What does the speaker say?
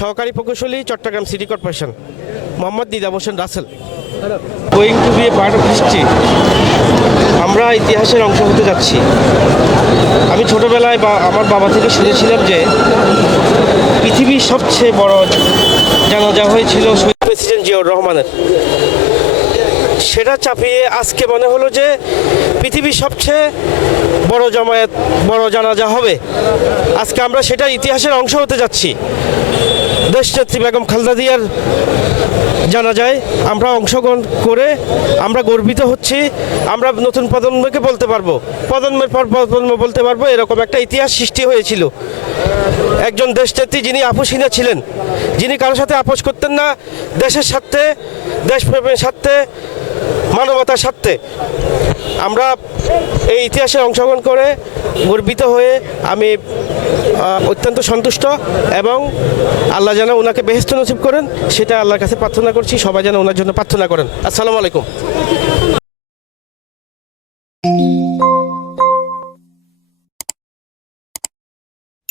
সহকারী প্রকৌশলী, Chattogram city corporation, Mohammad Nizam Hossain Rasel. Going to be a part of history. আমরা ইতিহাসের অংশ হতে যাচ্ছি। আমি ছোটোবেলায় আমার বাবা থেকে শুনেছিলাম যে পৃথিবীর সবচেয়ে বড় জানাজা হয়েছিল শহীদ প্রেসিডেন্ট জিয়াউর রহমানের। সেটা চাপিয়ে আজকে মনে হলো যে পৃথিবীর সবচেয়ে বড় জামায়াত, বড় জানাজা হবে। আজকে আমরা সেটার ইতিহাসের অংশ হতে যাচ্ছি। দেশনেত্রী বেগম খালেদা জিয়ার জানাজায় আমরা অংশগ্রহণ করে আমরা গর্বিত হচ্ছি। আমরা নতুন প্রজন্মকে বলতে পারবো, প্রজন্মের পর প্রজন্ম বলতে পারবো এরকম একটা ইতিহাস সৃষ্টি হয়েছিল। একজন দেশনেত্রী যিনি আপোষহীনা ছিলেন, যিনি কারোর সাথে আপোষ করতেন না, দেশের স্বার্থে, দেশপ্রেমের স্বার্থে, মানবতার স্বার্থে। আমরা এই ইতিহাসে অংশগ্রহণ করে গর্বিত হয়ে আমি অত্যন্ত সন্তুষ্ট এবং আল্লাহ যেন ওনাকে বেহেশত নসিব করেন সেটা আল্লাহর কাছে প্রার্থনা করছি। সবাই যেন ওনার জন্য প্রার্থনা করেন। আসসালামু আলাইকুম।